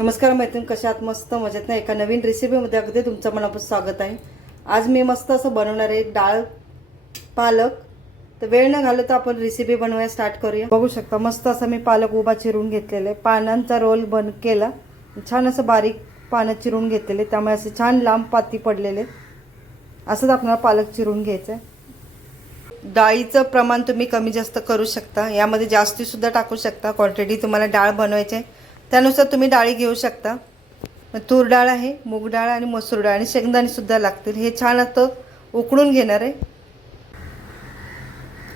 नमस्कार मैत्रीण, कशा आहात? मस्त मजेत ना. एका नवीन रेसिपीमध्ये अगदी तुमचं मनापासून स्वागत आहे. आज मी मस्त असं बनवणार आहे डाळ पालक. तर वेळ न घालवता आपण रेसिपी बनवायला स्टार्ट करूया. बघू शकता मस्त असं मी पालक उभा चिरून घेतलेला आहे. पानांचा रोल बन केला, छान असं बारीक पानं चिरून घेतलेले, त्यामुळे असे छान लांब पाती पडलेले. असंच आपल्याला पालक चिरून घ्यायचं आहे. डाळीचं प्रमाण तुम्ही कमी जास्त करू शकता, यामध्ये जास्ती सुद्धा टाकू शकता. क्वांटिटी तुम्हाला डाळ बनवायची आहे त्यानुसार तुम्ही डाळी घेऊ शकता. तूर डाळ आहे, मूग डाळ आणि मसूर डाळ आणि शेंगदाणे सुद्धा लागतील. हे छान आता उकळून घेणार आहे.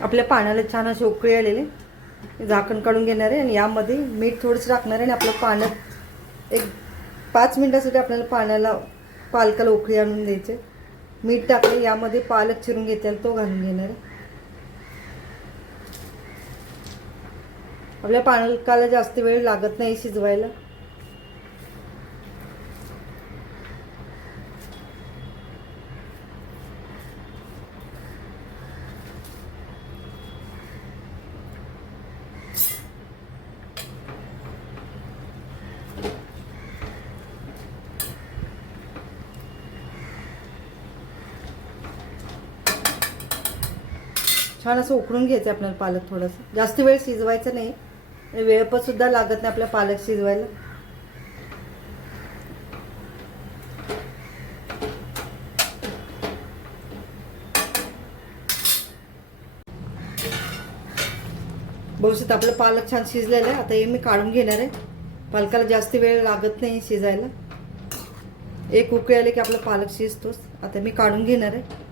आपल्या पाण्याला छान असे उकळी आलेले, झाकण काढून घेणार आहे आणि यामध्ये मीठ थोडंसं टाकणार आहे आणि आपलं पाण्यात एक 5 मिनिटासाठी आपल्याला पालकाला उकळी आणून द्यायचे. मीठ टाकले, यामध्ये पालक चिरून घेतलेला तो घालून घेणार आहे. आपल्या पालकाला जास्त वेळ लागत नाही शिजवायला. छान असं उकळून घ्यायचं आपल्याला पालक. थोडंसं जास्त वेळ शिजवायचं नाही, वेळ पण सुद्धा लागत नाही आपल्या पालक शिजवायला. बघू शकता आपलं पालक छान शिजलेलं आहे. आता हे मी काढून घेणार आहे. पालकाला जास्त वेळ लागत नाही शिजायला. एक उकळी आले की आपला पालक शिजतोच. आता मी काढून घेणार आहे.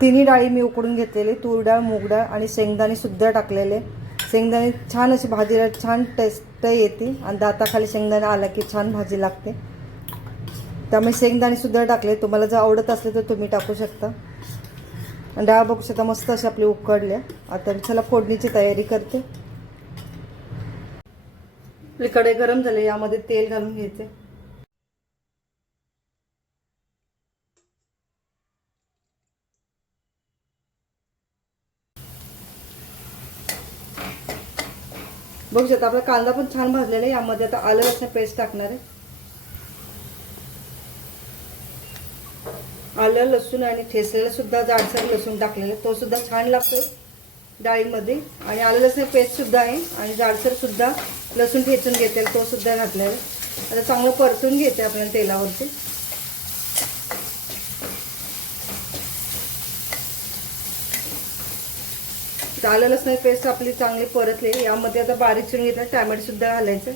तिन्ही डाळी मी उकडून घेतलेले, तूर डाळ, मूग डाळ आणि शेंगदाणे सुद्धा टाकलेले. शेंगदाणे छान अशी भाजीला छान टेस्ट येते आणि दाताखाली शेंगदाणे आला की छान भाजी लागते. त्यामुळे शेंगदाणे सुद्धा टाकले. तुम्हाला जर आवडत असले तर तुम्ही टाकू शकता. आणि डाळ बघू शकता मस्त अशी आपली उकडल्या. आता चला फोडणीची तयारी करते. आपली कढई गरम झाली, यामध्ये तेल घालून घ्यायचे. बघू शकता आपला कांदा पण छान भाजलेला आहे. यामध्ये आता आलं लसूण पेस्ट टाकणार आहे. आलं लसूण आणि ठेचलेलं सुद्धा जाडसर लसूण टाकलेलं, तो सुद्धा छान लागतो डाळीमध्ये. आणि आलं लसूण पेस्ट सुद्धा आहे आणि जाडसर सुद्धा लसूण ठेचून घेतलेला तो सुद्धा घातलेला आहे. आता चांगलं परतून घ्यायचं आपल्याला तेलावरती. आलं लसूण पेस्ट आपली चांगली परतली. यामध्ये आता बारीक चिरून घेतलं टॅमॅटो सुद्धा घालायचं.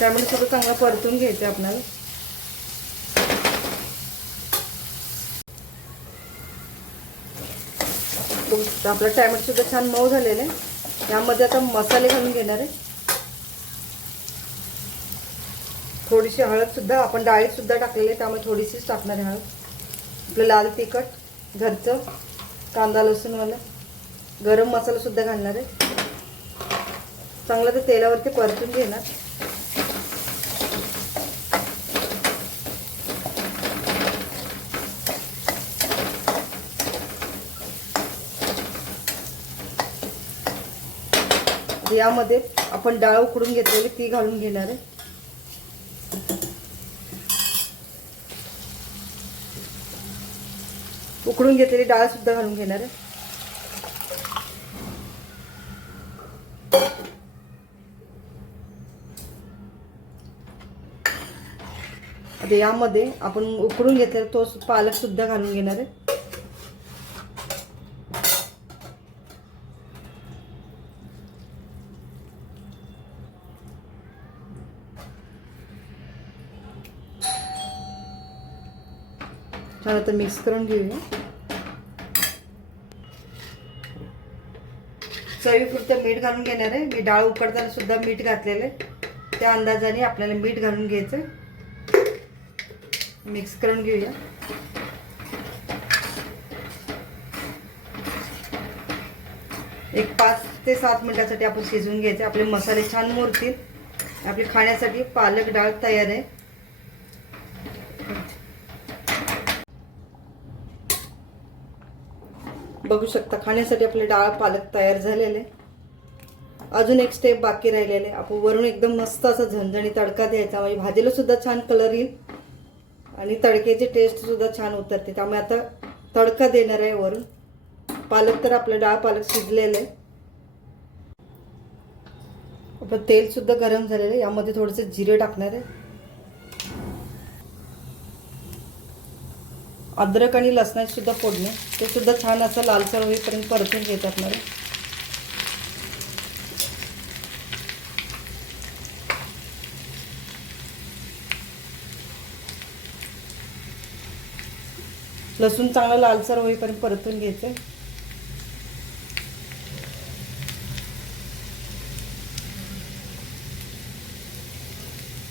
टॅमॅटो सगळं चांगलं परतून घ्यायचं आपल्याला. आपला टॅमॅटो सुद्धा छान मऊ झालेला आहे. यामध्ये आता मसाले घालून घेणार आहे. थोडीशी हळद सुद्धा आपण डाळीत सुद्धा टाकलेली आहे, त्यामुळे थोडीशीच टाकणार आहे हळद. आपलं लाल तिखट घरचं, कांदा लसूणवाला, गरम मसाला सुद्धा घालणार आहे. चांगलं ते तेलावरती परतून घेणार. यामध्ये आपण डाळ उकडून घेतलेली ती घालून घेणार आहे. उकडून घेतलेली डाळ सुद्धा घालून घेणार आहे. आता यामध्ये आपण उकडून घेतलेला तो पालक सुद्धा घालून घेणार आहे. छान आता मिक्स करून घेऊया. चवीपुरतं मीठ घालून घेणार आहे. मी डाळ उकडताना सुद्धा मीठ घातलेलं आहे, त्या अंदाजाने आपल्याला मीठ घालून घ्यायचं. मिक्स करून घेऊया. एक 5 ते 7 मिनिटासाठी आपण शिजवून घ्यायचे. आपले मसाले छान मुरतील. आपली खाण्यासाठी पालक डाळ तयार आहे. बघू शकता खाण्यासाठी आपले डाळ पालक तयार झालेले. अजून एक स्टेप बाकी राहिलेले. आपण वरून एकदम मस्त असा झणझणी तडका द्यायचा, म्हणजे भाजीला सुद्धा छान कलर येईल आणि तडक्याची टेस्ट सुद्धा छान उतरते. त्यामुळे आता तडका देणार आहे वरून. पालक तर आपलं डाळ पालक शिजलेलं आहे. आपलं तेल सुद्धा गरम झालेलं आहे. यामध्ये थोडेसे जिरे टाकणार आहे. अद्रक आणि लसणाची सुद्धा फोडणी, ते सुद्धा छान असं लालसर होईपर्यंत परतून घेत असणार आहे. लसूण चांगलं लालसर होईपर्यंत परतून घ्यायचं.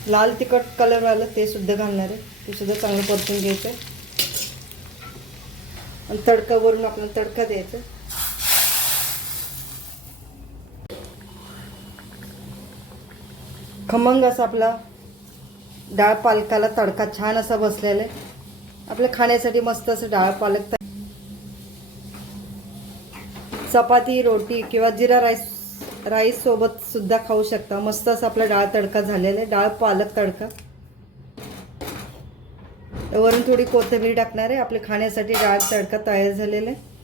लाल तिखट कलर आलं ते सुद्धा घालणार आहे. ते सुद्धा चांगलं परतून घ्यायचं आणि तडका वरून आपल्याला तडका द्यायचा. खमंग असा आपला डाळ पालकाला तडका छान असा बसलेला आहे. आपल्या खाण्यासाठी मस्त असं डाळ पालक चपाती रोटी किंवा जिरा राईस सोबत सुद्धा खाऊ शकता. मस्त असं आपला डाळ तडका झालेला आहे. डाळ पालक तडका. वरून थोडी कोथिंबीर टाकणार आहे. आपल्या खाण्यासाठी डाळ तडका तयार झालेला आहे.